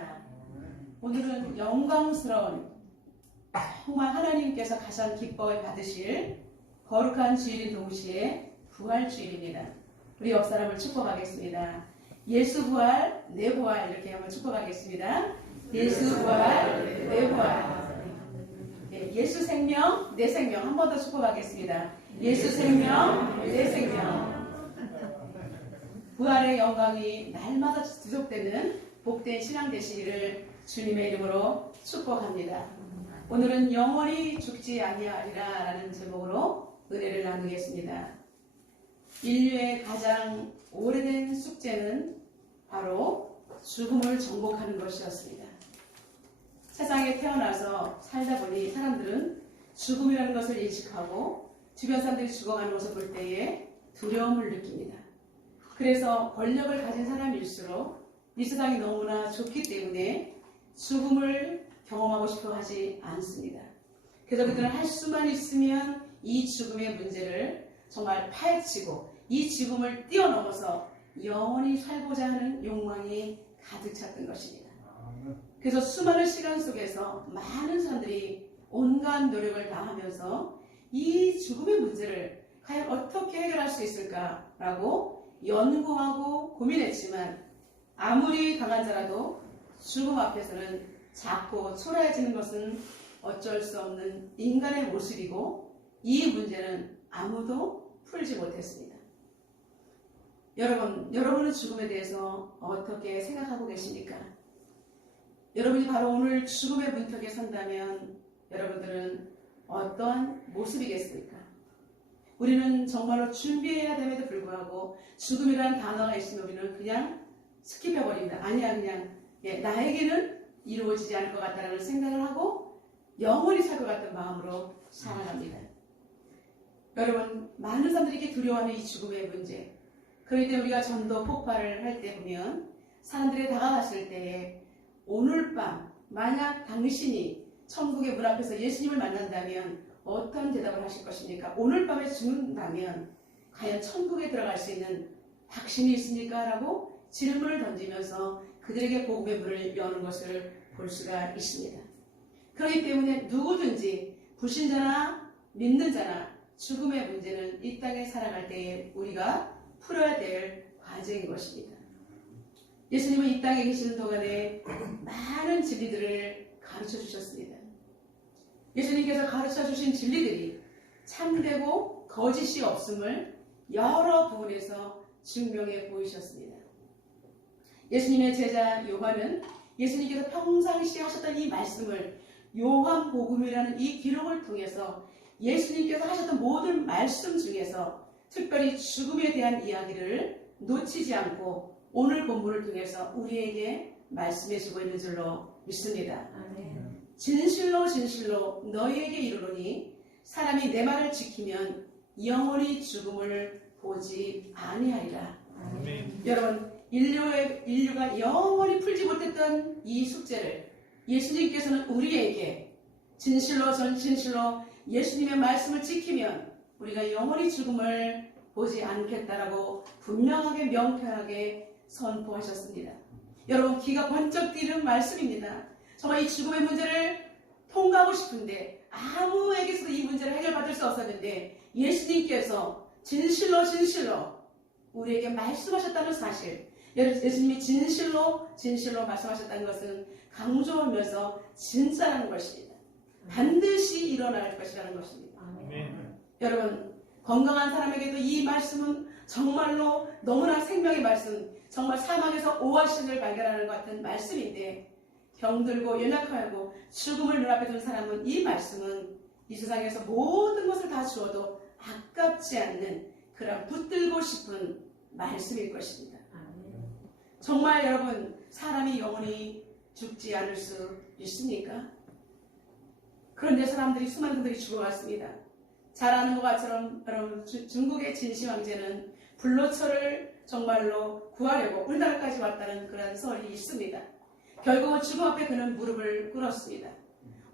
축복합니다. 오늘은 영광스러운 정말 하나님께서 가장 기뻐 받으실 거룩한 주일인 동시에 부활주일입니다. 우리 옆 사람을 축복하겠습니다. 예수 부활, 내 부활 이렇게 한번 축복하겠습니다. 예수 부활, 내 부활. 예수 생명, 내 생명 한 번 더 축복하겠습니다. 예수 생명, 내 생명. 부활의 영광이 날마다 지속되는 복된 신앙 되시기를 주님의 이름으로 축복합니다. 오늘은 영원히 죽지 아니하리라 라는 제목으로 은혜를 나누겠습니다. 인류의 가장 오래된 숙제는 바로 죽음을 정복하는 것이었습니다. 세상에 태어나서 살다 보니 사람들은 죽음이라는 것을 인식하고 주변 사람들이 죽어가는 것을 볼 때에 두려움을 느낍니다. 그래서 권력을 가진 사람일수록 이 세상이 너무나 좋기 때문에 죽음을 경험하고 싶어 하지 않습니다. 그래서 그들은 할 수만 있으면 이 죽음의 문제를 정말 파헤치고 이 죽음을 뛰어넘어서 영원히 살고자 하는 욕망이 가득 찼던 것입니다. 그래서 수많은 시간 속에서 많은 사람들이 온갖 노력을 다하면서 이 죽음의 문제를 과연 어떻게 해결할 수 있을까라고 연구하고 고민했지만 아무리 강한 자라도 죽음 앞에서는 작고 초라해지는 것은 어쩔 수 없는 인간의 모습이고 이 문제는 아무도 풀지 못했습니다. 여러분은 죽음에 대해서 어떻게 생각하고 계십니까? 여러분이 바로 오늘 죽음의 문턱에 선다면 여러분들은 어떠한 모습이겠습니까? 우리는 정말로 준비해야 됨에도 불구하고 죽음이라는 단어가 있으면 우리는 그냥 스킵해버립니다. 아니야 그냥 나에게는 이루어지지 않을 것 같다는 생각을 하고 영원히 살 것 같은 마음으로 살아갑니다. 여러분 많은 사람들이 두려워하는 이 죽음의 문제, 그럴 때 우리가 전도 폭발을 할 때 보면 사람들이 다가갔을 때에 오늘 밤 만약 당신이 천국의 문 앞에서 예수님을 만난다면 어떤 대답을 하실 것입니까? 오늘 밤에 죽는다면 과연 천국에 들어갈 수 있는 확신이 있습니까? 라고 질문을 던지면서 그들에게 복음의 문을 여는 것을 볼 수가 있습니다. 그렇기 때문에 누구든지 불신자나 믿는 자나 죽음의 문제는 이 땅에 살아갈 때에 우리가 풀어야 될 과제인 것입니다. 예수님은 이 땅에 계시는 동안에 많은 진리들을 가르쳐 주셨습니다. 예수님께서 가르쳐 주신 진리들이 참되고 거짓이 없음을 여러 부분에서 증명해 보이셨습니다. 예수님의 제자 요한은 예수님께서 평상시에 하셨던 이 말씀을 요한복음이라는 이 기록을 통해서 예수님께서 하셨던 모든 말씀 중에서 특별히 죽음에 대한 이야기를 놓치지 않고 오늘 본문을 통해서 우리에게 말씀해 주고 있는 줄로 믿습니다. 아멘. 진실로 진실로 너희에게 이르노니 사람이 내 말을 지키면 영원히 죽음을 보지 아니하리라. 아멘. 여러분 인류가 영원히 풀지 못했던 이 숙제를 예수님께서는 우리에게 진실로 전진실로 예수님의 말씀을 지키면 우리가 영원히 죽음을 보지 않겠다라고 분명하게 명쾌하게 선포하셨습니다. 여러분 귀가 번쩍 뛰는 말씀입니다. 정말 이 죽음의 문제를 통과하고 싶은데 아무에게서도 이 문제를 해결받을 수 없었는데 예수님께서 진실로 우리에게 말씀하셨다는 사실, 예수님이 진실로 말씀하셨다는 것은 강조하면서 진짜라는 것입니다. 반드시 일어날 것이라는 것입니다. 아멘. 여러분 건강한 사람에게도 이 말씀은 정말로 너무나 생명의 말씀, 정말 사망에서 오아신을 발견하는 것 같은 말씀인데 병들고 연약하고 죽음을 눈앞에 둔 사람은 이 말씀은 이 세상에서 모든 것을 다 주어도 아깝지 않는 그런 붙들고 싶은 말씀일 것입니다. 정말 여러분 사람이 영원히 죽지 않을 수 있습니까? 그런데 수많은 사람들이 죽어갔습니다. 잘 아는 것처럼 여러분 중국의 진시 황제는 불로초를 정말로 구하려고 우리나라까지 왔다는 그런 설이 있습니다. 결국은 죽음 앞에 그는 무릎을 꿇었습니다.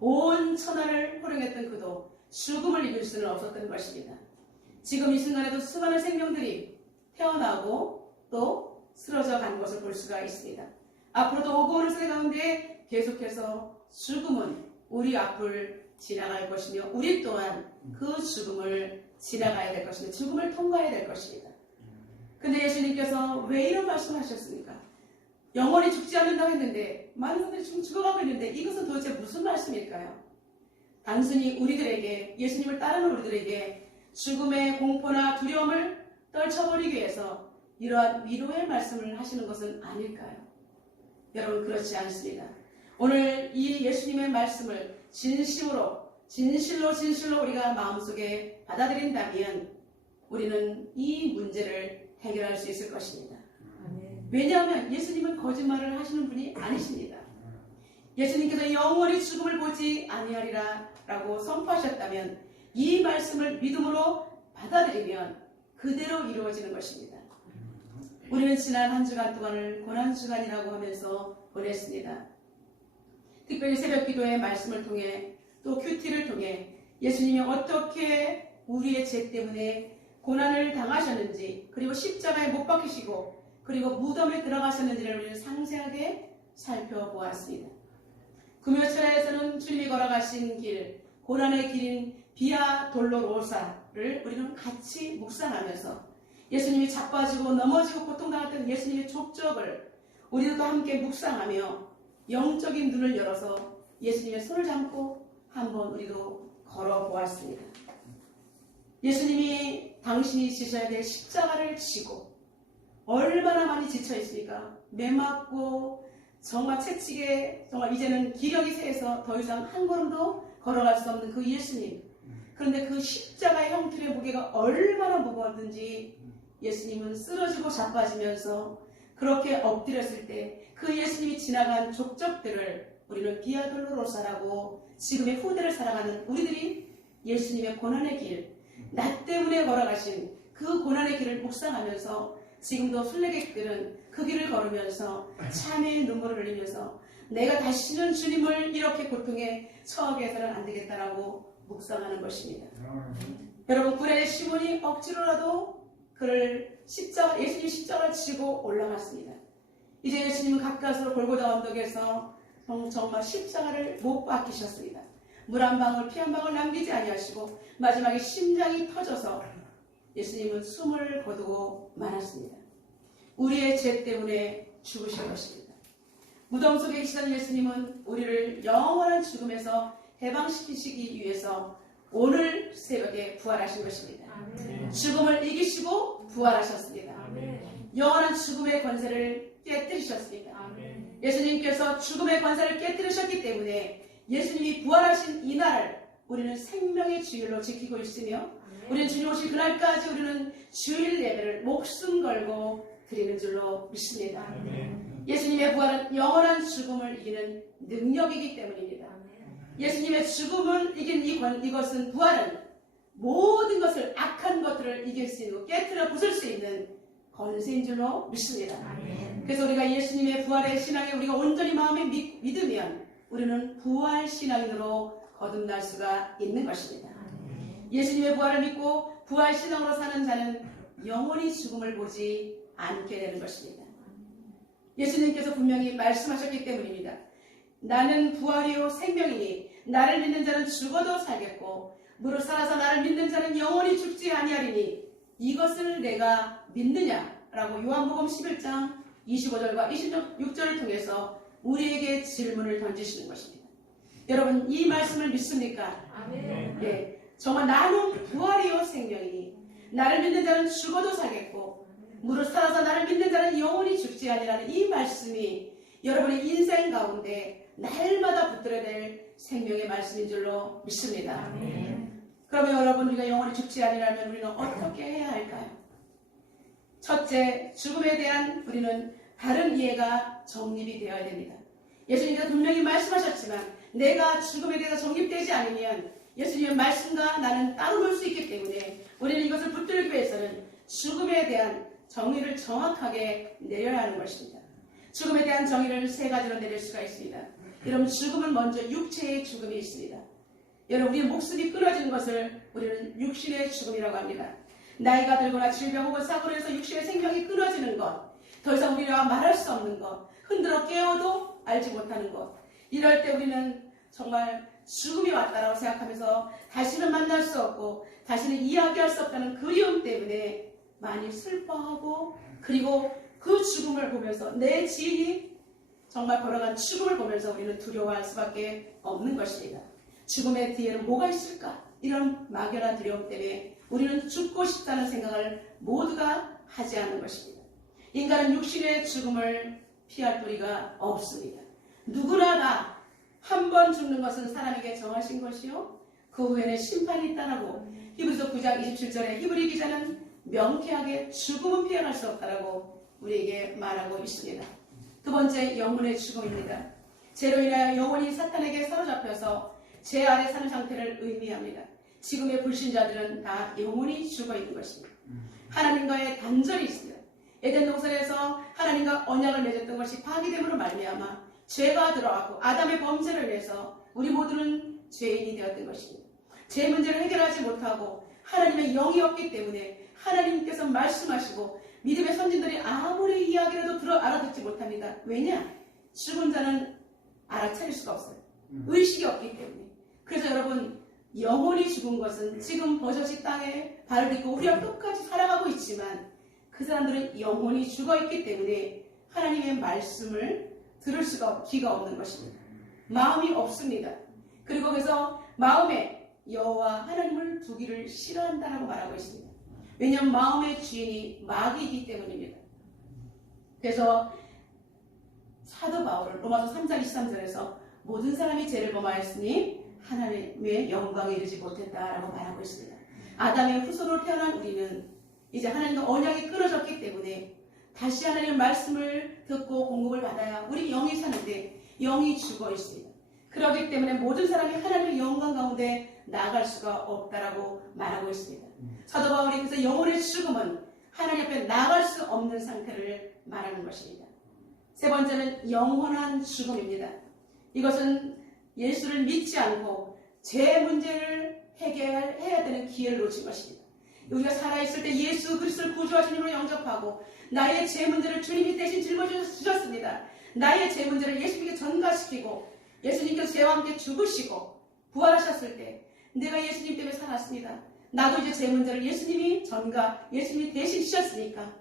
온 천하를 호령했던 그도 죽음을 이길 수는 없었던 것입니다. 지금 이 순간에도 수많은 생명들이 태어나고 또 쓰러져 가는 것을 볼 수가 있습니다. 앞으로도 오고 오는 세대 가운데 계속해서 죽음은 우리 앞을 지나갈 것이며 우리 또한 그 죽음을 지나가야 될 것이며 죽음을 통과해야 될 것입니다. 근데 예수님께서 왜 이런 말씀을 하셨습니까? 영원히 죽지 않는다고 했는데 많은 사람들이 지금 죽어가고 있는데 이것은 도대체 무슨 말씀일까요? 단순히 우리들에게, 예수님을 따르는 우리들에게 죽음의 공포나 두려움을 떨쳐버리기 위해서 이러한 위로의 말씀을 하시는 것은 아닐까요? 여러분, 그렇지 않습니다. 오늘 이 예수님의 말씀을 진실로 우리가 마음속에 받아들인다면 우리는 이 문제를 해결할 수 있을 것입니다. 왜냐하면 예수님은 거짓말을 하시는 분이 아니십니다. 예수님께서 영원히 죽음을 보지 아니하리라 라고 선포하셨다면 이 말씀을 믿음으로 받아들이면 그대로 이루어지는 것입니다. 우리는 지난 한 주간 동안을 고난주간이라고 하면서 보냈습니다. 특별히 새벽기도의 말씀을 통해 또 큐티를 통해 예수님이 어떻게 우리의 죄 때문에 고난을 당하셨는지, 그리고 십자가에 못 박히시고 그리고 무덤에 들어가셨는지를 우리는 상세하게 살펴보았습니다. 금요철에서는 주님이 걸어가신 길, 고난의 길인 비아 돌로로사를 우리는 같이 묵상하면서 예수님이 자빠지고 넘어지고 고통당했던 예수님의 족적을 우리도 함께 묵상하며 영적인 눈을 열어서 예수님의 손을 잡고 한번 우리도 걸어보았습니다. 예수님이 당신이 지셔야 될 십자가를 지고 얼마나 많이 지쳐 있습니까? 매맞고 정말 채찍에 정말 이제는 기력이 세서 더 이상 한 걸음도 걸어갈 수 없는 그 예수님. 그런데 그 십자가의 형틀의 무게가 얼마나 무거웠는지 예수님은 쓰러지고 자빠지면서 그렇게 엎드렸을 때 그 예수님이 지나간 족적들을 우리는 비아돌로로사라고 지금의 후대를 살아가는 우리들이 예수님의 고난의 길, 나 때문에 걸어가신 그 고난의 길을 묵상하면서 지금도 순례객들은 그 길을 걸으면서 참회의 눈물을 흘리면서 내가 다시는 주님을 이렇게 고통에 처하게 해서는 안 되겠다라고 묵상하는 것입니다. 여러분, 구레 시몬이 억지로라도 그를 예수님 십자가를 지고 올라갔습니다. 이제 예수님은 가까스로 골고다 언덕에서 정말 십자가를 못 박히셨습니다. 물 한 방울, 피 한 방울 남기지 아니하시고 마지막에 심장이 터져서 예수님은 숨을 거두고 말았습니다. 우리의 죄 때문에 죽으실 것입니다. 무덤 속에 계시던 예수님은 우리를 영원한 죽음에서 해방시키시기 위해서 오늘 새벽에 부활하신 것입니다. 아멘. 죽음을 이기시고 부활하셨습니다. 아멘. 영원한 죽음의 권세를 깨뜨리셨습니다. 아멘. 예수님께서 죽음의 권세를 깨뜨리셨기 때문에 예수님이 부활하신 이날을 우리는 생명의 주일로 지키고 있으며 우리는 주님 오실 그날까지 우리는 주일 예배를 목숨 걸고 드리는 줄로 믿습니다. 아멘. 예수님의 부활은 영원한 죽음을 이기는 능력이기 때문입니다. 예수님의 죽음을 이긴 이것은 부활은 모든 것을 악한 것들을 이길 수 있고 깨트려 부술 수 있는 권세인 줄로 믿습니다. 아멘. 그래서 우리가 예수님의 부활의 신앙에 우리가 온전히 마음에 믿으면 우리는 부활 신앙인으로 거듭날 수가 있는 것입니다. 아멘. 예수님의 부활을 믿고 부활 신앙으로 사는 자는 영원히 죽음을 보지 않게 되는 것입니다. 예수님께서 분명히 말씀하셨기 때문입니다. 나는 부활이요 생명이니 나를 믿는 자는 죽어도 살겠고 무릇 살아서 나를 믿는 자는 영원히 죽지 아니하리니 이것을 내가 믿느냐라고 요한복음 11장 25절과 26절을 통해서 우리에게 질문을 던지시는 것입니다. 여러분, 이 말씀을 믿습니까? 아멘. 네, 정말 나는 부활이요 생명이니 나를 믿는 자는 죽어도 살겠고 무릇 살아서 나를 믿는 자는 영원히 죽지 아니라는 이 말씀이 여러분의 인생 가운데 날마다 붙들어야 될 생명의 말씀인 줄로 믿습니다. 아멘. 그러면 여러분, 우리가 영원히 죽지 아니라면 우리는 어떻게 해야 할까요? 첫째, 죽음에 대한 우리는 다른 이해가 정립이 되어야 됩니다. 예수님께서 분명히 말씀하셨지만 내가 죽음에 대해서 정립되지 않으면 예수님의 말씀과 나는 따로 놀 수 있기 때문에 우리는 이것을 붙들기 위해서는 죽음에 대한 정의를 정확하게 내려야 하는 것입니다. 죽음에 대한 정의를 세 가지로 내릴 수가 있습니다. 여러분, 죽음은 먼저 육체의 죽음이 있습니다. 여러분, 우리의 목숨이 끊어지는 것을 우리는 육신의 죽음이라고 합니다. 나이가 들거나 질병 혹은 사고로 해서 육신의 생명이 끊어지는 것, 더 이상 우리가 말할 수 없는 것, 흔들어 깨워도 알지 못하는 것. 이럴 때 우리는 정말 죽음이 왔다라고 생각하면서 다시는 만날 수 없고 다시는 이야기할 수 없다는 그리움 때문에 많이 슬퍼하고, 그리고 그 죽음을 보면서 내 지인이 정말 걸어간 죽음을 보면서 우리는 두려워할 수밖에 없는 것입니다. 죽음의 뒤에는 뭐가 있을까? 이런 막연한 두려움 때문에 우리는 죽고 싶다는 생각을 모두가 하지 않는 것입니다. 인간은 육신의 죽음을 피할 도리가 없습니다. 누구나 다 한 번 죽는 것은 사람에게 정하신 것이요 그 후에는 심판이 있다라고 히브리서 9장 27절에 히브리 기자는 명쾌하게 죽음은 피해갈 수 없다라고 우리에게 말하고 있습니다. 두 번째, 영혼의 죽음입니다. 죄로 인하여 영혼이 사탄에게 사로잡혀서 죄 아래 사는 상태를 의미합니다. 지금의 불신자들은 다 영혼이 죽어 있는 것입니다. 하나님과의 단절이 있습니다. 에덴 동산에서 하나님과 언약을 맺었던 것이 파기됨으로 말미암아 죄가 들어왔고 아담의 범죄를 인해서 우리 모두는 죄인이 되었던 것입니다. 죄 문제를 해결하지 못하고 하나님의 영이 없기 때문에 하나님께서 말씀하시고 믿음의 선진들이 아무리 이야기라도 알아듣지 못합니다. 왜냐? 죽은 자는 알아차릴 수가 없어요. 의식이 없기 때문에. 그래서 여러분, 영혼이 죽은 것은 지금 버젓이 땅에 발을 딛고 우리와 똑같이 살아가고 있지만 그 사람들은 영혼이 죽어있기 때문에 하나님의 말씀을 들을 수가 귀가 없는 것입니다. 마음이 없습니다. 그리고 그래서 마음에 여호와 하나님을 두기를 싫어한다라고 말하고 있습니다. 왜냐하면 마음의 주인이 마귀이기 때문입니다. 그래서 사도 바울은 로마서 3장 23절에서 모든 사람이 죄를 범하였으니 하나님의 영광에 이르지 못했다라고 말하고 있습니다. 아담의 후손으로 태어난 우리는 이제 하나님과 언약이 끊어졌기 때문에 다시 하나님의 말씀을 듣고 공급을 받아야 우리 영이 사는데 영이 죽어 있습니다. 그렇기 때문에 모든 사람이 하나님의 영광 가운데 나아갈 수가 없다라고 말하고 있습니다. 사도 바울이 그래서 영혼의 죽음은 하나님 앞에 나아갈 수 없는 상태를 말하는 것입니다. 세 번째는 영원한 죽음입니다. 이것은 예수를 믿지 않고 죄 문제를 해결해야 되는 기회를 놓친 것입니다. 우리가 살아있을 때 예수 그리스도를 구주와 주님으로 영접하고 나의 죄 문제를 주님이 대신 짊어주셨습니다. 나의 죄 문제를 예수님께 전가시키고 예수님께서 죄와 함께 죽으시고 부활하셨을 때 내가 예수님 때문에 살았습니다. 나도 이제 제 문제를 예수님이 예수님이 대신 지셨으니까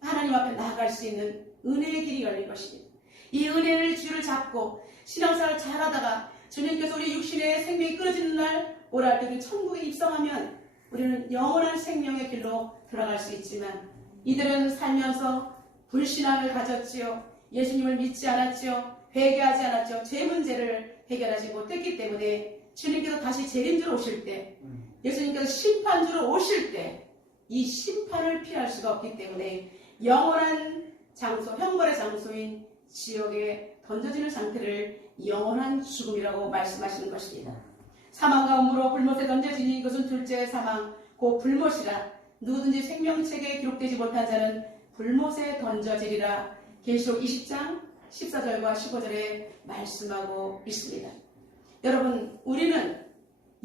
하나님 앞에 나아갈 수 있는 은혜의 길이 열린 것입니다. 이 은혜를 주를 잡고 신앙생활을 잘하다가 주님께서 우리 육신의 생명이 끊어지는 날 오라 할 때 우리 천국에 입성하면 우리는 영원한 생명의 길로 들어갈 수 있지만 이들은 살면서 불신앙을 가졌지요. 예수님을 믿지 않았지요. 회개하지 않았죠. 죄 문제를 해결하지 못했기 때문에 주님께서 다시 재림주로 오실 때, 예수님께서 심판주로 오실 때 이 심판을 피할 수가 없기 때문에 영원한 장소, 형벌의 장소인 지옥에 던져지는 상태를 영원한 죽음이라고 말씀하시는 것입니다. 사망과 음으로 불못에 던져지니 이것은 둘째 사망, 곧 불못이라. 누구든지 생명책에 기록되지 못한 자는 불못에 던져지리라. 계시록 20장 14절과 15절에 말씀하고 있습니다. 여러분, 우리는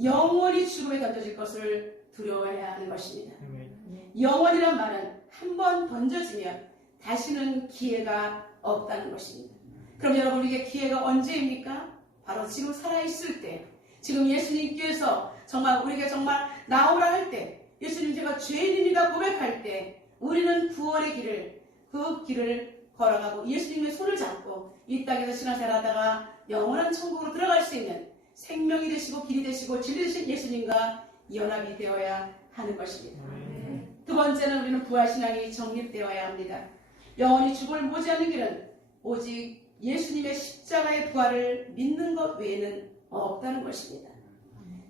영원히 죽음에 던져질 것을 두려워해야 하는 것입니다. 영원이란 말은 한 번 던져지면 다시는 기회가 없다는 것입니다. 그럼 여러분, 우리에게 기회가 언제입니까? 바로 지금 살아있을 때, 지금 예수님께서 정말 우리에게 정말 나오라 할 때, 예수님 제가 죄인입니다 고백할 때 우리는 구원의 길을, 그 길을 걸어가고 예수님의 손을 잡고 이 땅에서 신앙생활하다가 영원한 천국으로 들어갈 수 있는 생명이 되시고 길이 되시고 진리 되신 예수님과 연합이 되어야 하는 것입니다. 두 번째는 우리는 부활신앙이 정립되어야 합니다. 영원히 죽음을 모지하는 길은 오직 예수님의 십자가의 부활을 믿는 것 외에는 없다는 것입니다.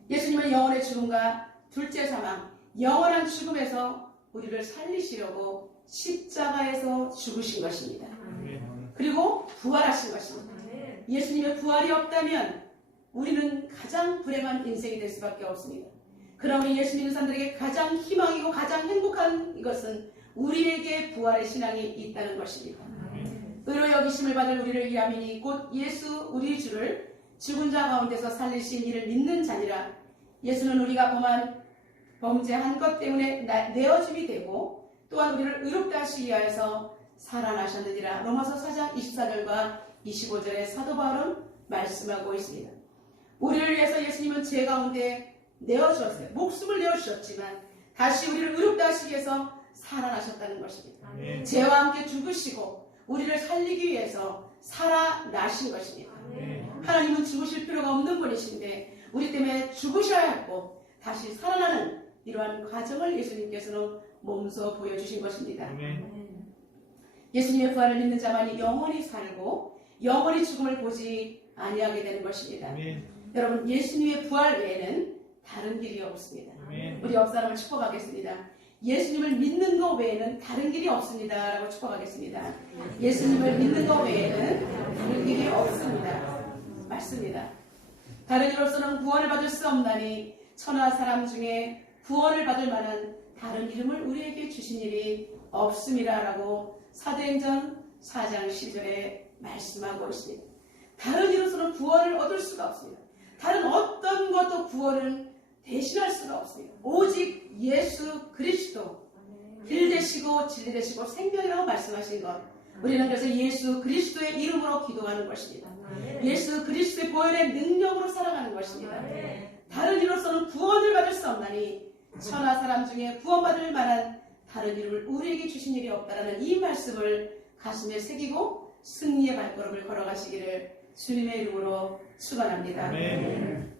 예수님은 영원의 죽음과 둘째 사망, 영원한 죽음에서 우리를 살리시려고 십자가에서 죽으신 것입니다. 그리고 부활하신 것입니다. 예수님의 부활이 없다면 우리는 가장 불행한 인생이 될 수밖에 없습니다. 그러므로 예수 믿는 사람들에게 가장 희망이고 가장 행복한 이것은 우리에게 부활의 신앙이 있다는 것입니다. 의로 여기심을 받을 우리를 위함이니 곧 예수 우리 주를 죽은 자 가운데서 살리신 이를 믿는 자니라. 예수는 우리가 범죄한 것 때문에 내어줌이 되고 또한 우리를 의롭다 하시기 위하여서 살아나셨느니라. 로마서 4장 24절과 25절에 사도 바울은 말씀하고 있습니다. 우리를 위해서 예수님은 죄 가운데 내어주었어요. 목숨을 내어주셨지만 다시 우리를 의롭다 하시기 위해서 살아나셨다는 것입니다. 아멘. 죄와 함께 죽으시고 우리를 살리기 위해서 살아나신 것입니다. 아멘. 하나님은 죽으실 필요가 없는 분이신데 우리 때문에 죽으셔야 했고 다시 살아나는 이러한 과정을 예수님께서는 몸소 보여주신 것입니다. 아멘. 예수님의 부활을 믿는 자만이 영원히 살고 영원히 죽음을 보지 아니하게 되는 것입니다. 아멘. 여러분, 예수님의 부활 외에는 다른 길이 없습니다. 아멘. 우리 옆 사람을 축복하겠습니다. 예수님을 믿는 것 외에는 다른 길이 없습니다. 라고 축복하겠습니다. 예수님을 믿는 것 외에는 다른 길이 없습니다. 맞습니다. 다른 이로서는 구원을 받을 수 없나니 천하 사람 중에 구원을 받을 만한 다른 이름을 우리에게 주신 일이 없습니다. 라고 사도행전 4장 10절에 말씀하고 있습니다. 다른 이로서는 구원을 얻을 수가 없습니다. 다른 어떤 것도 구원을 대신할 수가 없습니다. 오직 예수 그리스도 길 되시고 진리 되시고 생명이라고 말씀하신 것. 우리는 그래서 예수 그리스도의 이름으로 기도하는 것입니다. 예수 그리스도의 보혈의 능력으로 살아가는 것입니다. 다른 이로서는 구원을 받을 수 없나니 천하 사람 중에 구원받을 만한 다른 이름을 우리에게 주신 일이 없다라는 이 말씀을 가슴에 새기고 승리의 발걸음을 걸어가시기를 주님의 이름으로 축원합니다.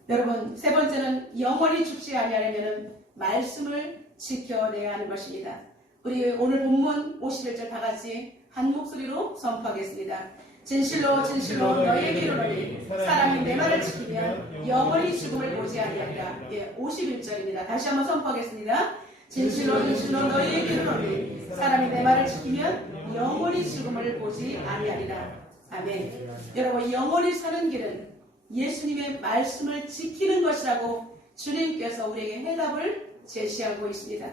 여러분, 세 번째는 영원히 죽지 아니하려면 말씀을 지켜내야 하는 것입니다. 우리 오늘 본문 51절 다 같이 한 목소리로 선포하겠습니다. 진실로 진실로 너희에게 이르노니 사람이 내 말을 지키면 영원히 죽음을 보지 아니하리라. 51절입니다. 다시 한번 선포하겠습니다. 진실로 진실로 너희에게 이르노니 사람이 내 말을 지키면 영원히 죽음을 보지 아니하리라. 아멘. 여러분, 영원히 사는 길은 예수님의 말씀을 지키는 것이라고 주님께서 우리에게 해답을 제시하고 있습니다.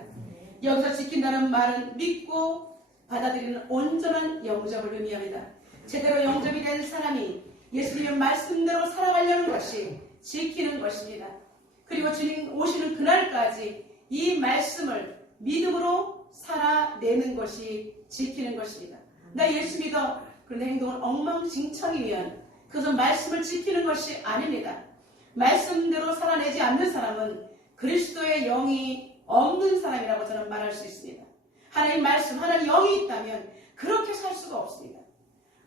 여기서 지킨다는 말은 믿고 받아들이는 온전한 영접을 의미합니다. 제대로 영접이 된 사람이 예수님의 말씀대로 살아가려는 것이 지키는 것입니다. 그리고 주님 오시는 그날까지 이 말씀을 믿음으로 살아내는 것이 지키는 것입니다. 나 예수 믿어. 그런데 행동은 엉망진창이면 그것은 말씀을 지키는 것이 아닙니다. 말씀대로 살아내지 않는 사람은 그리스도의 영이 없는 사람이라고 저는 말할 수 있습니다. 하나님 말씀, 하나님 영이 있다면 그렇게 살 수가 없습니다.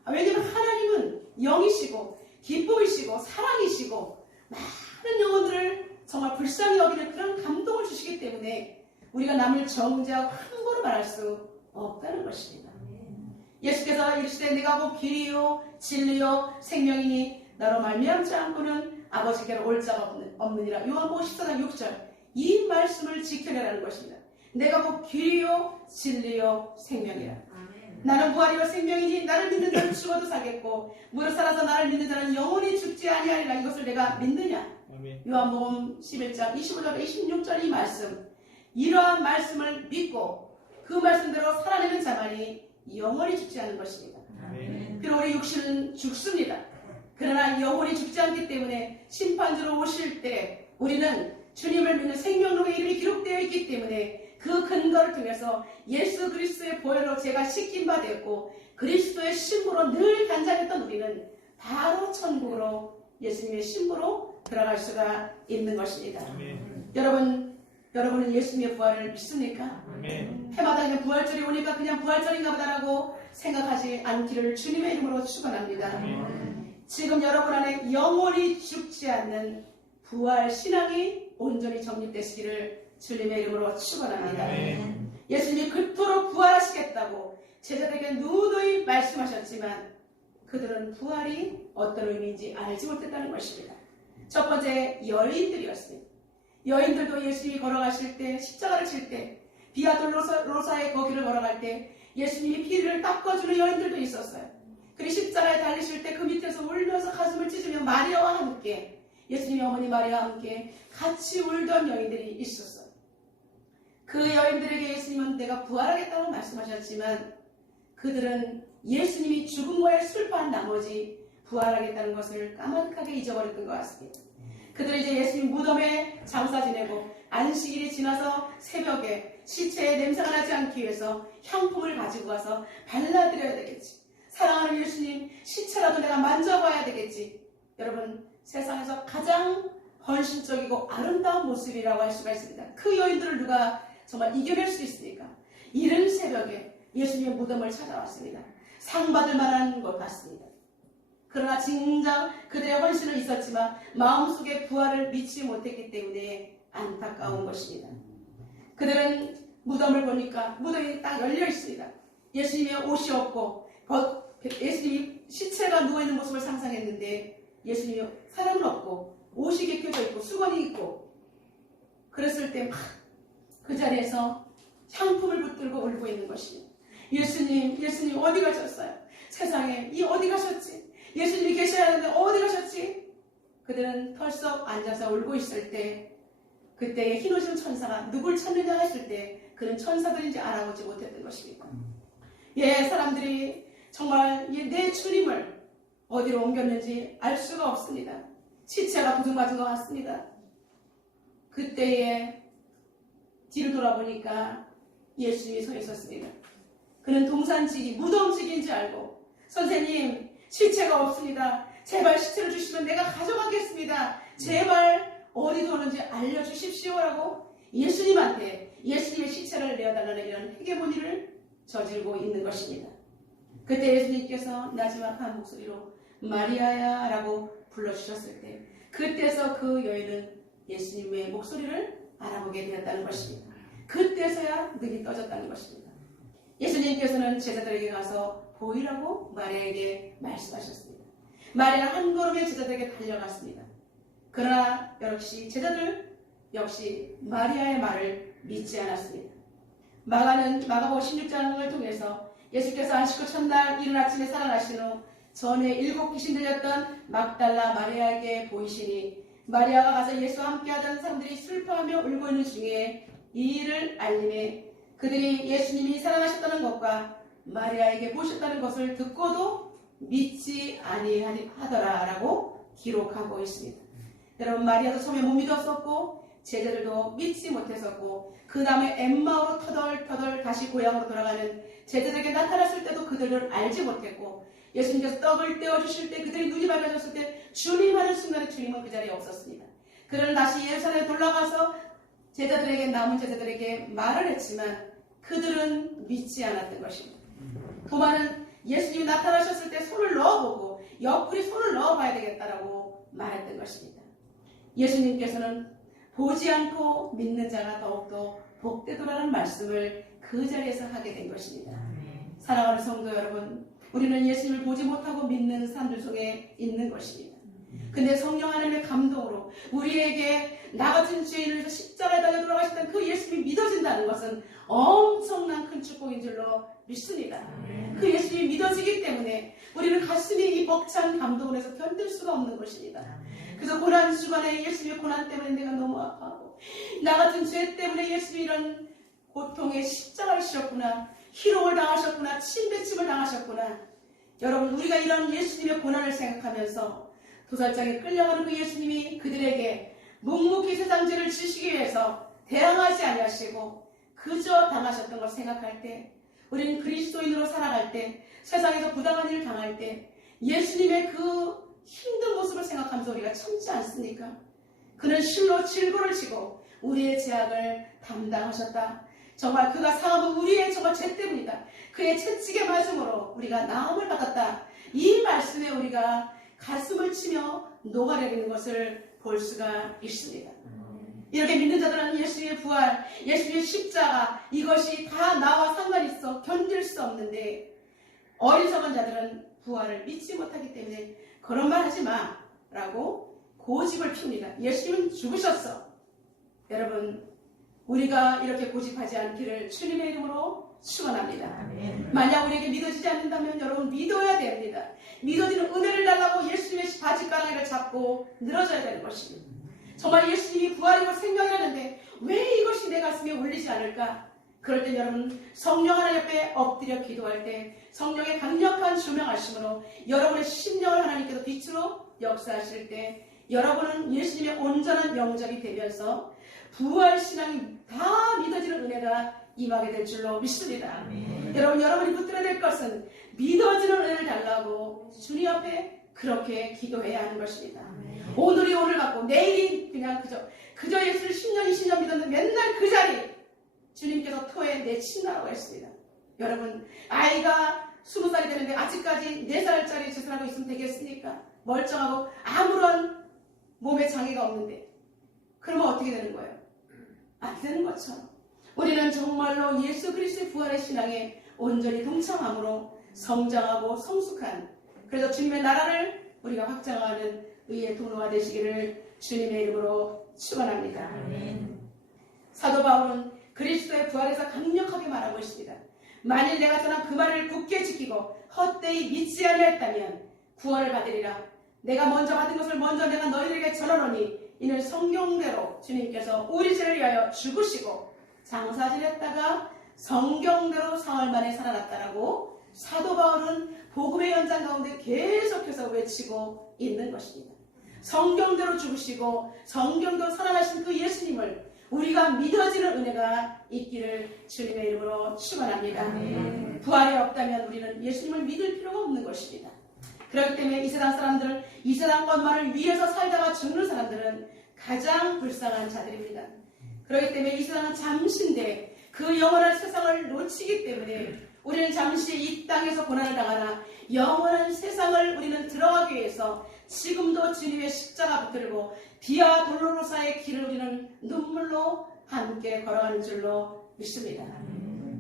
왜냐하면 하나님은 영이시고 기쁨이시고 사랑이시고 많은 영혼들을 정말 불쌍히 여기는 그런 감동을 주시기 때문에 우리가 남을 정죄하고 함부로 말할 수 없다는 것입니다. 예수께서 이르시되 내가 곧 길이요 진리요 생명이니 나로 말미암지 않고는 아버지께로 올 자가 없느니라. 요한복음 14장 6절. 이 말씀을 지켜내라는 것입니다. 내가 곧 길이요 진리요 생명이라. 나는 부활이요 생명이니 나를 믿는 자는 죽어도 살겠고 무릇 살아서 나를 믿는 자는 영원히 죽지 아니하리라. 이것을 내가 믿느냐. 요한복음 11장 25절 26절 이 말씀. 이러한 말씀을 믿고 그 말씀대로 살아내는 자만이 영원히 죽지 않은 것입니다. 그리고 우리 육신은 죽습니다. 그러나 영원히 죽지 않기 때문에 심판주로 오실 때 우리는 주님을 믿는 생명록의 이름이 기록되어 있기 때문에 그 근거를 통해서 예수 그리스도의 보혈로 제가 씻긴 바 되었고 그리스도의 신부로 늘 단장했던 우리는 바로 천국으로 예수님의 신부로 들어갈 수가 있는 것입니다. 여러분은 예수님의 부활을 믿습니까? 해마다 그냥 부활절이 오니까 그냥 부활절인가 보다라고 생각하지 않기를 주님의 이름으로 축원합니다. 지금 여러분 안에 영원히 죽지 않는 부활 신앙이 온전히 정립되시기를 주님의 이름으로 축원합니다. 예수님이 그토록 부활하시겠다고 제자들에게 누누이 말씀하셨지만 그들은 부활이 어떤 의미인지 알지 못했다는 것입니다. 첫 번째 여인들이었습니다. 여인들도 예수님이 걸어가실 때 십자가를 칠 때 비아돌로사의 거기를 걸어갈 때 예수님이 피를 닦아주는 여인들도 있었어요. 그리고 십자가에 달리실 때 그 밑에서 울면서 가슴을 찢으며 마리아와 함께 예수님의 어머니 마리아와 함께 같이 울던 여인들이 있었어요. 그 여인들에게 예수님은 내가 부활하겠다고 말씀하셨지만 그들은 예수님이 죽음과의 술파한 나머지 부활하겠다는 것을 까마득하게 잊어버렸던 것 같습니다. 그들은 이제 예수님 무덤에 장사 지내고 안식일이 지나서 새벽에 시체에 냄새가 나지 않기 위해서 향품을 가지고 가서 발라드려야 되겠지. 사랑하는 예수님, 시체라도 내가 만져봐야 되겠지. 여러분, 세상에서 가장 헌신적이고 아름다운 모습이라고 할 수가 있습니다. 그 여인들을 누가 정말 이겨낼 수 있습니까? 이른 새벽에 예수님의 무덤을 찾아왔습니다. 상 받을 만한 것 같습니다. 그러나 진작 그들의 헌신은 있었지만 마음속에 부활을 믿지 못했기 때문에 안타까운 것입니다. 그들은 무덤을 보니까 무덤이 딱 열려 있습니다. 예수님의 옷이 없고 예수님이 시체가 누워있는 모습을 상상했는데 예수님이 사람은 없고 옷이 개켜져 있고 수건이 있고, 그랬을 때 막 그 자리에서 향품을 붙들고 울고 있는 것입니다. 예수님 어디 가셨어요? 세상에 이 어디 가셨지? 예수님이 계셔야 하는데 어디 가셨지? 그들은 털썩 앉아서 울고 있을 때 그때의 흰옷인 천사가 누굴 찾느냐 했을 때 그는 천사들인지 알아보지 못했던 것입니다. 사람들이 정말 내 주님을 어디로 옮겼는지 알 수가 없습니다. 시체가 부둥맞은 것 같습니다. 그때에 뒤를 돌아보니까 예수님이 서 있었습니다. 그는 동산지기, 무덤지기인 줄 알고, 선생님, 시체가 없습니다. 제발 시체를 주시면 내가 가져가겠습니다. 제발 어디 두었는지 알려주십시오라고 예수님한테 예수님의 시체를 내어달라는 이런 회개문의를 저지르고 있는 것입니다. 그때 예수님께서 나지막한 목소리로 마리아야 라고 불러주셨을 때, 그때서 그 여인은 예수님의 목소리를 알아보게 되었다는 것입니다. 그때서야 눈이 떠졌다는 것입니다. 예수님께서는 제자들에게 가서 보이라고 마리아에게 말씀하셨습니다. 마리아가 한 걸음에 제자들에게 달려갔습니다. 그러나 제자들 역시 마리아의 말을 믿지 않았습니다. 마가복음 16장을 통해서 예수께서 안식 후 첫날 이른 아침에 살아나신 후 전에 7 귀신 들렸던 막달라 마리아에게 보이시니, 마리아가 가서 예수와 함께하던 사람들이 슬퍼하며 울고 있는 중에 이 일을 알림해 그들이 예수님이 살아나셨다는 것과 마리아에게 보셨다는 것을 듣고도 믿지 아니하더라라고 기록하고 있습니다. 여러분, 마리아도 처음에 못 믿었었고 제자들도 믿지 못했었고, 그 다음에 엠마오로 터덜터덜 다시 고향으로 돌아가는 제자들에게 나타났을 때도 그들을 알지 못했고, 예수님께서 떡을 떼어주실 때 그들이 눈이 밝아졌을 때 주님 하는 순간에 주님은 그 자리에 없었습니다. 그들은 다시 예루살렘에 돌아가서 남은 제자들에게 말을 했지만 그들은 믿지 않았던 것입니다. 도마는 예수님이 나타나셨을 때 손을 넣어보고 옆구리 손을 넣어봐야 되겠다라고 말했던 것입니다. 예수님께서는 보지 않고 믿는 자가 더욱더 복되도라는 말씀을 그 자리에서 하게 된 것입니다. 사랑하는 성도 여러분, 우리는 예수님을 보지 못하고 믿는 사람들 속에 있는 것입니다. 근데 성령 하나님의 감동으로 우리에게 나 같은 죄인을 위해서 십자가에 달려 돌아가셨던 그 예수님이 믿어진다는 것은 엄청난 큰 축복인 줄로 믿습니다. 그 예수님이 믿어지기 때문에 우리는 가슴이 이 벅찬 감동을 해서 견딜 수가 없는 것입니다. 그래서 고난 주간에 예수님의 고난 때문에 내가 너무 아파하고, 나 같은 죄 때문에 예수님이 이런 고통의 십자가를 지셨구나, 희롱을 당하셨구나, 침뱉음을 당하셨구나. 여러분, 우리가 이런 예수님의 고난을 생각하면서 도살장에 끌려가는 그 예수님이 그들에게 묵묵히 세상 죄를 지시기 위해서 대항하지 아니하시고 그저 당하셨던 걸 생각할 때, 우리는 그리스도인으로 살아갈 때, 세상에서 부당한 일을 당할 때 예수님의 그 힘든 모습을 생각하면서 우리가 참지 않습니까? 그는 실로 질고를 지고 우리의 죄악을 담당하셨다. 정말 그가 상함은 우리의 정말 죄 때문이다. 그의 채찍에 맞음으로 우리가 나음을 받았다. 이 말씀에 우리가 가슴을 치며 녹아내리는 것을 볼 수가 있습니다. 이렇게 믿는 자들은 예수님의 부활, 예수님의 십자가, 이것이 다 나와 상관이 있어 견딜 수 없는데, 어리석은 자들은 부활을 믿지 못하기 때문에 그런 말 하지 마 라고 고집을 핍니다. 예수님은 죽으셨어. 여러분, 우리가 이렇게 고집하지 않기를 주님의 이름으로 축원합니다. 만약 우리에게 믿어지지 않는다면 여러분 믿어야 됩니다. 믿어지는 은혜를 달라고 예수님의 바짓가랑이를 잡고 늘어져야 되는 것입니다. 정말 예수님이 부활이고 생명이라는데 왜 이것이 내 가슴에 울리지 않을까? 그럴 때 여러분, 성령 하나님 옆에 엎드려 기도할 때 성령의 강력한 조명하심으로 여러분의 심령을 하나님께서 빛으로 역사하실 때 여러분은 예수님의 온전한 영접이 되면서 부활신앙이 다 믿어지는 은혜가 임하게 될 줄로 믿습니다. 여러분이 붙들어야 될 것은 믿어지는 은혜를 달라고 주님 앞에 그렇게 기도해야 하는 것입니다. 오늘이 오늘 같고 내일이 그냥 그저 예수를 10년 20년 믿었는데 맨날 그 자리 주님께서 토에 내친다고 했습니다. 여러분 아이가 20살이 되는데 아직까지 4살짜리 짓을 하고 있으면 되겠습니까? 멀쩡하고 아무런 몸에 장애가 없는데 그러면 어떻게 되는 거예요? 안 되는 것처럼 우리는 정말로 예수 그리스도의 부활의 신앙에 온전히 동참함으로 성장하고 성숙한 그래서 주님의 나라를 우리가 확장하는 의의 통로가 되시기를 주님의 이름으로 축원합니다. 사도 바울은 그리스도의 부활에서 강력하게 말하고 있습니다. 만일 내가 전한 그 말을 굳게 지키고 헛되이 믿지 아니하였다면 구원을 받으리라. 내가 먼저 받은 것을 먼저 내가 너희들에게 전하노니 이는 성경대로 주님께서 우리 죄를 위하여 죽으시고 장사지냈다가 성경대로 사흘 만에 살아났다라고 사도 바울은 복음의 연장 가운데 계속해서 외치고 있는 것입니다. 성경대로 죽으시고 성경대로 살아나신 그 예수님을 우리가 믿어지는 은혜가 있기를 주님의 이름으로 축원합니다. 부활이 없다면 우리는 예수님을 믿을 필요가 없는 것입니다. 그렇기 때문에 이 세상 사람들은 이 세상 것만을 위해서 살다가 죽는 사람들은 가장 불쌍한 자들입니다. 그렇기 때문에 이 세상은 잠시인데 그 영원한 세상을 놓치기 때문에 우리는 잠시 이 땅에서 고난을 당하나 영원한 세상을 우리는 들어가기 위해서 지금도 주님의 십자가 붙들고 비아 돌로로사의 길을 우리는 눈물로 함께 걸어가는 줄로 믿습니다.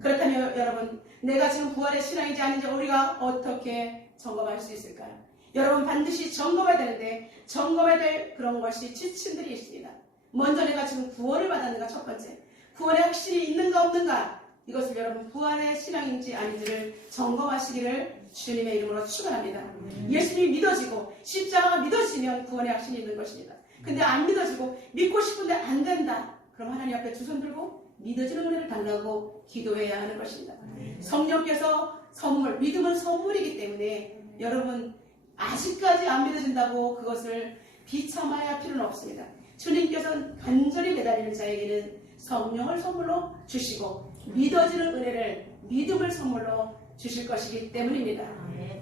그렇다면 여러분 내가 지금 부활의 신앙인지 아닌지 우리가 어떻게 점검할 수 있을까요? 여러분 반드시 점검해야 되는데 점검해야 될 그런 것이 지침들이 있습니다. 먼저 내가 지금 구원을 받았는가 첫 번째 구원의 확신이 있는가 없는가 이것을 여러분 부활의 신앙인지 아닌지를 점검하시기를 주님의 이름으로 축원합니다. 예수님이 믿어지고 십자가가 믿어지면 구원의 확신이 있는 것입니다. 근데 안 믿어지고 믿고 싶은데 안 된다. 그럼 하나님 앞에 두 손 들고 믿어지는 은혜를 달라고 기도해야 하는 것입니다. 성령께서 선물, 믿음은 선물이기 때문에 여러분 아직까지 안 믿어진다고 그것을 비참해야 할 필요는 없습니다. 주님께서는 간절히 매달리는 자에게는 성령을 선물로 주시고 믿어지는 은혜를 믿음을 선물로 주실 것이기 때문입니다.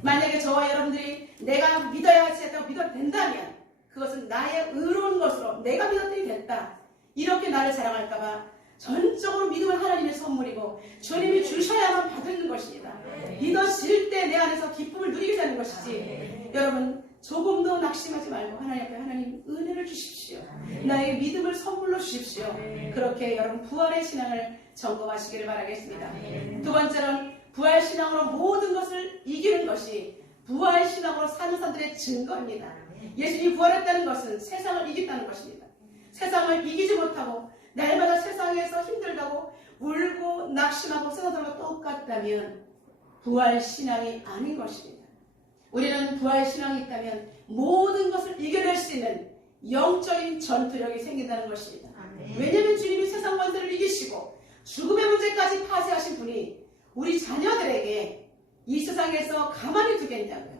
만약에 저와 여러분들이 내가 믿어야지 했다고 믿어도 된다면 그것은 나의 의로운 것으로 내가 믿었더니 됐다 이렇게 나를 자랑할까봐 전적으로 믿음은 하나님의 선물이고 주님이 주셔야만 받는 것입니다. 믿어질 때 내 안에서 기쁨을 누리게 되는 것이지 여러분 조금도 낙심하지 말고 하나님 앞에 하나님 은혜를 주십시오. 나에게 믿음을 선물로 주십시오. 그렇게 여러분 부활의 신앙을 점검하시기를 바라겠습니다. 두 번째는 부활신앙으로 모든 것을 이기는 것이 부활신앙으로 사는 사람들의 증거입니다. 예수님이 부활했다는 것은 세상을 이겼다는 것입니다. 세상을 이기지 못하고 날마다 세상에서 힘들다고 울고 낙심하고 세상들과 똑같다면 부활신앙이 아닌 것입니다. 우리는 부활신앙이 있다면 모든 것을 이겨낼 수 있는 영적인 전투력이 생긴다는 것입니다. 왜냐하면 주님이 세상 권세를 이기시고 죽음의 문제까지 파쇄하신 분이 우리 자녀들에게 이 세상에서 가만히 두겠냐고요.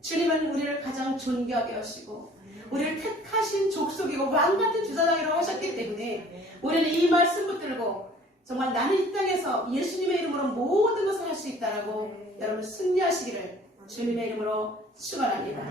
주님은 우리를 가장 존귀하게 하시고 우리를 택하신 족속이고 왕같은 주사장이라고 하셨기 때문에 우리는 이 말씀 붙들고 정말 나는 이 땅에서 예수님의 이름으로 모든 것을 할 수 있다라고 여러분 승리하시기를 주님의 이름으로 축원합니다.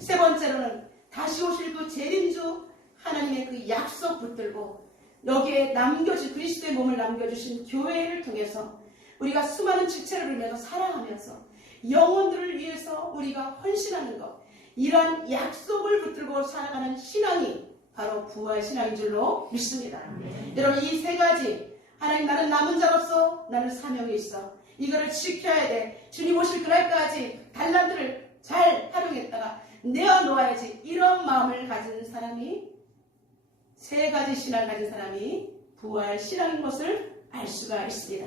세 번째로는 다시 오실 그 재림주 하나님의 그 약속 붙들고 여기에 남겨준 그리스도의 몸을 남겨주신 교회를 통해서 우리가 수많은 지체를 이루면서 살아가면서 영혼들을 위해서 우리가 헌신하는 것 이러한 약속을 붙들고 살아가는 신앙이 바로 부활 신앙인 줄로 믿습니다. 여러분 이 세 가지 하나님 나는 남은 자로서 나는 사명이 있어 이거를 지켜야 돼. 주님 오실 그날까지 달란트를 잘 활용했다가 내어놓아야지. 이런 마음을 가진 사람이 세 가지 신앙을 가진 사람이 부활 신앙인 것을 알 수가 있습니다.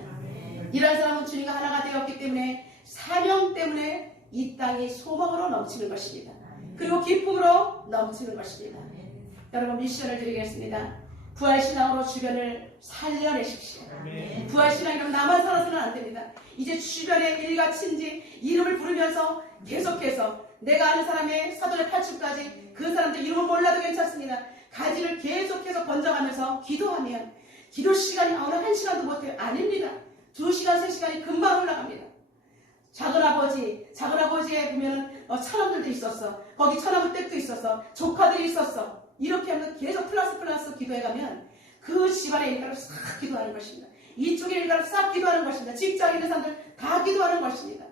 이런 사람은 주님과 하나가 되었기 때문에 사명 때문에 이 땅이 소망으로 넘치는 것입니다. 그리고 기쁨으로 넘치는 것입니다. 여러분 미션을 드리겠습니다. 부활신앙으로 주변을 살려내십시오. 부활신앙이라면 나만 살아서는 안 됩니다. 이제 주변의 일가 친지 이름을 부르면서 계속해서 내가 아는 사람의 사돈의 팔춤까지 그 사람들 이름을 몰라도 괜찮습니다. 가지를 계속해서 번져가면서 기도하면 기도 시간이 어느 1시간도 못해요. 아닙니다. 2시간, 3시간이 금방 올라갑니다. 작은아버지에 보면은 처남들도 있었어. 거기 처남의 댁도 있었어. 조카들이 있었어. 이렇게 하면 계속 플러스 기도해가면 그 집안의 일가를 싹 기도하는 것입니다. 이쪽의 일가를 싹 기도하는 것입니다. 직장에 있는 사람들 다 기도하는 것입니다.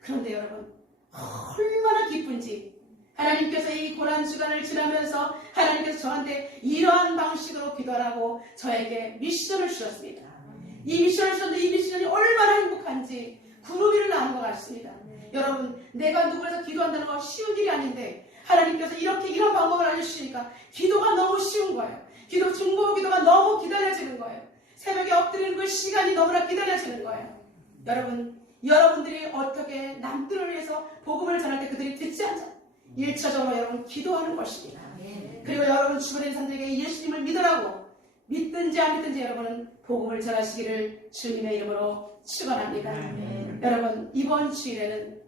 그런데 여러분, 얼마나 기쁜지 하나님께서 이 고난주간을 지나면서 하나님께서 저한테 이러한 방식으로 기도하라고 저에게 미션을 주셨습니다. 이 미션을 주셨는데 이 미션이 얼마나 행복한지 구름 위를 나는 것 같습니다. 여러분, 내가 누구에서 기도한다는 건 쉬운 일이 아닌데 하나님께서 이런 방법을 알려주시니까 기도가 너무 쉬운 거예요. 중보 기도가 너무 기다려지는 거예요. 새벽에 엎드리는 그 시간이 너무나 기다려지는 거예요. 여러분들이 어떻게 남들을 위해서 복음을 전할 때 그들이 듣지 않잖아요. 1차적으로 여러분 기도하는 것입니다. 그리고 여러분 주변에 있는 사람들에게 예수님을 믿으라고 믿든지 안 믿든지 여러분은 복음을 전하시기를 주님의 이름으로 축원합니다. 여러분, 이번 주일에는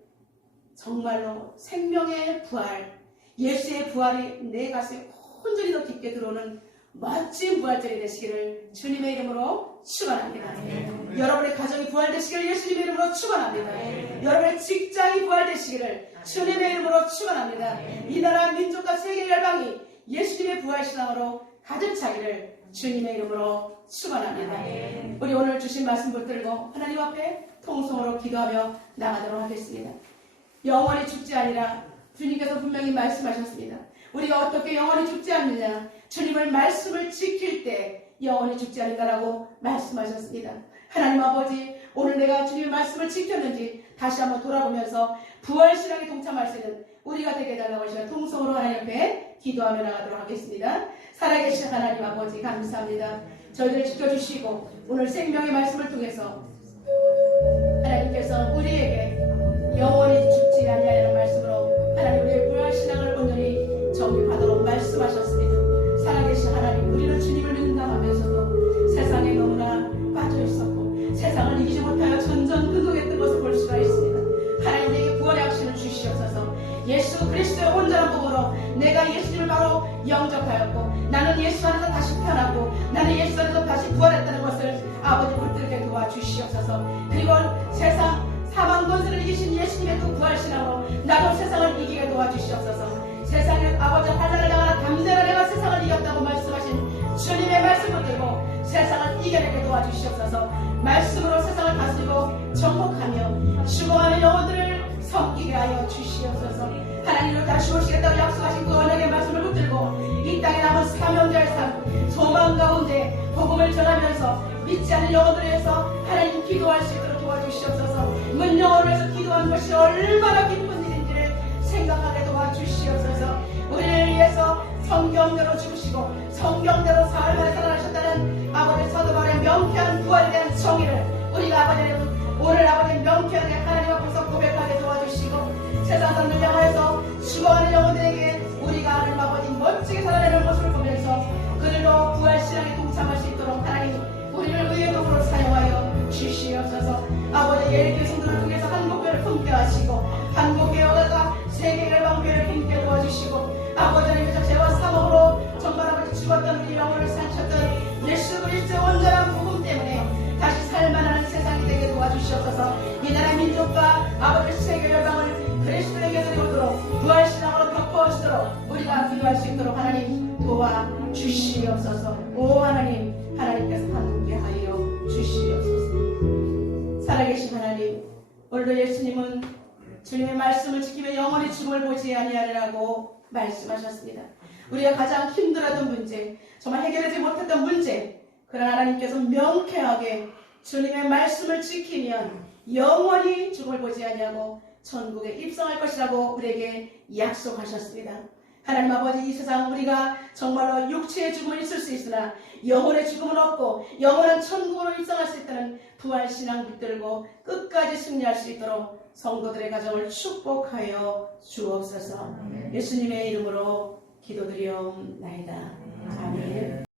정말로 생명의 부활, 예수의 부활이 내 가슴에 온전히 더 깊게 들어오는 멋진 부활절이 되시기를 주님의 이름으로 축원합니다. 여러분의 가정이 부활되시기를 예수님의 이름으로 축원합니다. 여러분의 직장이 부활되시기를 주님의 이름으로 축원합니다. 이 나라 민족과 세계 열방이 예수님의 부활신앙으로 가득 차기를 주님의 이름으로 축원합니다. 우리 오늘 주신 말씀 붙들고 하나님 앞에 통성으로 기도하며 나가도록 하겠습니다. 영원히 죽지 아니라 주님께서 분명히 말씀하셨습니다. 우리가 어떻게 영원히 죽지 않느냐? 주님의 말씀을 지킬 때 영원히 죽지 않는다라고 말씀하셨습니다. 하나님 아버지, 오늘 내가 주님의 말씀을 지켰는지 다시 한번 돌아보면서 부활신앙에 동참할 수 있는 우리가 되게 해달라고 하시면 통성으로 하나님 앞에 기도하며 나가도록 하겠습니다. 살아계신 하나님 아버지 감사합니다. 저희들을 지켜주시고 오늘 생명의 말씀을 통해서 하나님께서 우리에게 영원히 죽지 아니하는 말씀으로 하나님 우리의 부활신앙을 온전히 정립하도록 말씀하셨습니다. 살아계신 하나님, 우리는 주님을 믿는다 하면서도 세상에 너무나 빠져있었고 세상을 이기지 못하여 전전긍긍했던 것을 볼 수가 있습니다. 하나님, 내게 구원의 확신을 주시옵소서. 예수 그리스도의 온전한 복으로 내가 예수님을 바로 영접하였고 나는 예수 안에서 다시 태어났고 나는 예수 안에서 다시 부활했다는 것을 아버지 붙들게 도와주시옵소서. 그리고 세상 사망 권세를 이기신 예수님의 그 부활신앙으로 나도 세상을 이기게 도와주시옵소서. 세상에 아버지 환난을 당하나 담대하라 내가 세상을 이겼다고 말씀하신 주님의 말씀을 들고 세상을 이겨내게 도와주시옵소서. 말씀으로 세상을 다스리고 정복하며 죽어가는 영혼들을 섬기게 하여 주시옵소서. 하나님으로 다시 오시겠다고 약속하신 그 언약의 말씀을 붙들고 이 땅에 남은 사명자의 삶 소망 가운데 복음을 전하면서 믿지 않는 영혼들을 위해서 하나님 기도할 수 있도록 도와주시옵소서. 문 영혼을 위해서 기도한 것이 얼마나 기쁜 일인지를 생각하게 도와주시옵소서. 우리를 위해서 성경대로 죽으시고 성경대로 사흘 만에 살아나셨다는 아버지 사도 바울의 명쾌한 부활에 대한 정의를 우리가 아버지 오늘 아버지 명쾌하게 하나님 앞에서 고백하게 도와주시고 세상 사람들 향하여서 죽어가는 영혼들에게 우리가 하나님 아버지 멋지게 살아내는 모습을 보면서 그들로 부활신앙에 동참할 수 있도록 하나님 우리를 의의 도구로 사용하여 주시옵소서. 아버지 예리교 성도를 통해서 한국교회를 품게 하시고 한국교회가 세계열방교회를 품게 도와주시고 아버지 하나님께서 죄와 사망으로 정말 아버지 죽었던 우리 영혼을 사셨던 예수 그리스도의 온전한 복음 때문에 다시 살만한 세상이 되게 도와주시옵소서. 이 나라 민족과 아버지 세계열방을 그리스도에게 드리도록 부활신앙으로 덮어주도록 우리가 기도할 수 있도록 하나님 도와주시옵소서. 오 하나님, 하나님께서 함께 하여 주시옵소서. 살아계신 하나님, 오늘도 예수님은 주님의 말씀을 지키며 영원히 죽음을 보지 아니하리라고 말씀하셨습니다. 우리가 가장 힘들었던 문제, 정말 해결하지 못했던 문제, 그러나 하나님께서 명쾌하게 주님의 말씀을 지키면 영원히 죽음을 보지 아니하고 천국에 입성할 것이라고 우리에게 약속하셨습니다. 하나님 아버지, 이 세상 우리가 정말로 육체의 죽음은 있을 수 있으나 영혼의 죽음은 없고 영원한 천국으로 입성할 수 있다는 부활신앙 붙들고 끝까지 승리할 수 있도록 성도들의 가정을 축복하여 주옵소서. 예수님의 이름으로 기도드리옵나이다. 아멘.